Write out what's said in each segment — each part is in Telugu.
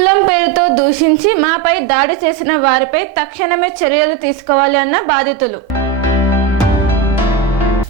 కులం పేరుతో దూషించి మాపై దాడి చేసిన వారిపై తక్షణమే చర్యలు తీసుకోవాలి అన్న బాధితులు.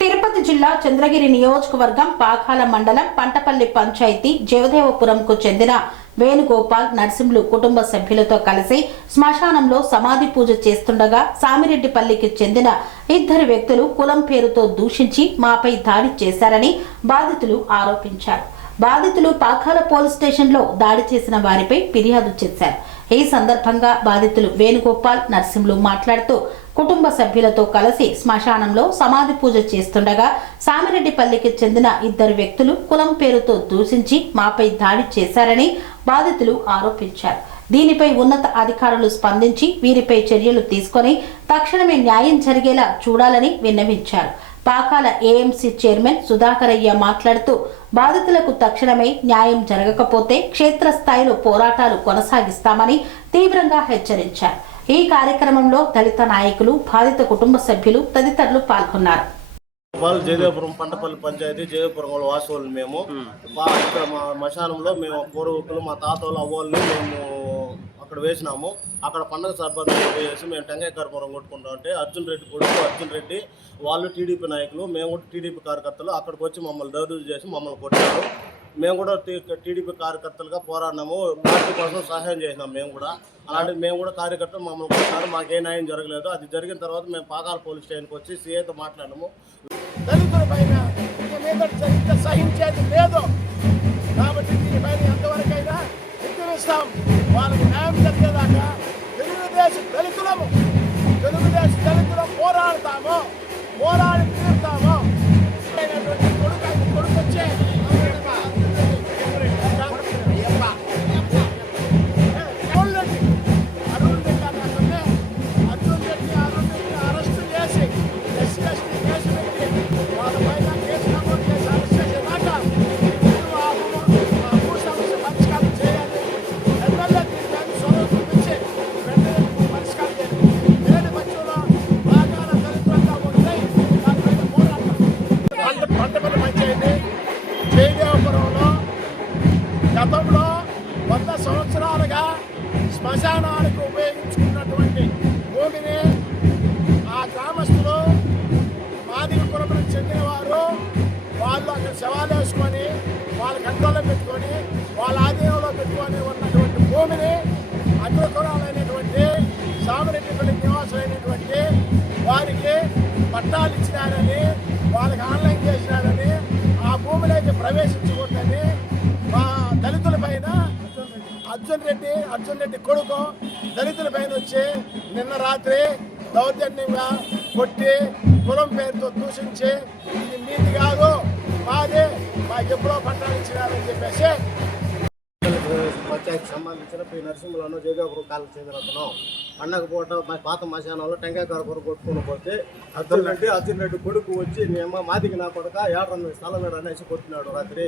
తిరుపతి జిల్లా చంద్రగిరి నియోజకవర్గం పాకాల మండలం పంటపల్లి పంచాయతీ జయదేవపురంకు చెందిన వేణుగోపాల్ నర్సింహులు కుటుంబ సభ్యులతో కలిసి శ్మశానంలో సమాధి పూజ చేస్తుండగా సామిరెడ్డిపల్లికి చెందిన ఇద్దరు వ్యక్తులు కులం పేరుతో దూషించి మాపై దాడి చేశారని బాధితులు ఆరోపించారు. బాధితులు పాకాల పోలీస్ స్టేషన్లో దాడి చేసిన వారిపై ఫిర్యాదు చేశారు. ఈ సందర్భంగా బాధితులు వేణుగోపాల్ నర్సింహులు మాట్లాడుతూ కుటుంబ సభ్యులతో కలిసి శ్మశానంలో సమాధి పూజ చేస్తుండగా సామిరెడ్డిపల్లికి చెందిన ఇద్దరు వ్యక్తులు కులం పేరుతో దూషించి మాపై దాడి చేశారని బాధితులు ఆరోపించారు. దీనిపై ఉన్నత అధికారులు స్పందించి వీరిపై చర్యలు తీసుకొని తక్షణమే న్యాయం జరిగేలా చూడాలని విన్నవించారు. పాకాల ఏఎంసీ చైర్మన్ సుధాకరయ్య మాట్లాడుతూ బాధితులకు తక్షణమే న్యాయం జరగకపోతే క్షేత్రస్థాయిలో పోరాటాలు కొనసాగిస్తామని తీవ్రంగా హెచ్చరించారు. ఈ కార్యక్రమంలో దళిత నాయకులు బాధిత కుటుంబ సభ్యులు తదితరులు పాల్గొన్నారు. వాళ్ళు జయదేవపురం పంటపల్లి పంచాయతీ జయదేవపురం వాళ్ళ వాసువులు మేము. మా ఇక్కడ మా మశానంలో మేము పూర్వీకులు మా తాతలు అవ్వాలని మేము అక్కడ వేసినాము. అక్కడ పండగ సర్బంధంగా వేసి మేము టెంకాయ కర్పూరం కొట్టుకుంటా ఉంటే అర్జున్ రెడ్డి కొడుకు అర్జున్ రెడ్డి వాళ్ళు టీడీపీ నాయకులు మేము కూడా టీడీపీ కార్యకర్తలు. అక్కడికి వచ్చి మమ్మల్ని దౌర్జన్యం చేసి మమ్మల్ని కొట్టారు. మేము కూడా టీడీపీ కార్యకర్తలుగా పోరాడినాము. పార్టీ కోసం సహాయం చేసినాం మేము కూడా. అలాంటి మేము కూడా కార్యకర్తలు మమ్మల్ని కొట్టారు. మాకే న్యాయం జరగలేదు. అది జరిగిన తర్వాత మేము పాకాల పోలీస్ స్టేషన్కి వచ్చి సీఏతో మాట్లాడినాము. దళితుల పైన సహించేది లేదు. కాబట్టి దీనిపైన ఎంతవరకైనా ఎదురిస్తాం వాళ్ళకి న్యాయం జరిగేదాకా సంవత్సరాలుగా శ్మశానాలకు ఉపయోగించుకున్నటువంటి భూమిని ఆ గ్రామస్తులు మాదిగ కులములకు చెందిన వారు వాళ్ళు అక్కడ శవాలు వేసుకొని వాళ్ళ కంట్రోల్లో పెట్టుకొని వాళ్ళ ఆధీనంలో పెట్టుకొని ఉన్నటువంటి భూమిని అగ్రకులాలైనటువంటి సామరెడ్డిపల్లి నివాసులైనటువంటి వారికి పట్టాలు ఇచ్చినారని వాళ్ళకి ఆన్లైన్ చేసినారని ఆ భూమిలోకి ప్రవేశించకూడదని అర్జున్ రెడ్డి అర్జున్ రెడ్డి కొడుకు దళితుల పైన వచ్చి నిన్న రాత్రి దౌర్జన్యంగా కొట్టి కులం పేరుతో దూషించి ఇది నీతి కాదు మాది మాకు ఎప్పుడో పట్టాలిచ్చినారని చెప్పేసి పంచాయతీ సంబంధించిన పి. నరసింహులను జయగాపురం కాలకు చెందిన అతను పండగ పూట మా పాత మశానంలో టెంకాయ కరపూర కొట్టుకుని పోతే అర్జున్ రెడ్డి అర్జున్ రెడ్డి కొడుకు వచ్చి నీ మాదికి నా కొడుక ఏడన్న స్థలం అనేసి కొట్టినాడు రాత్రి.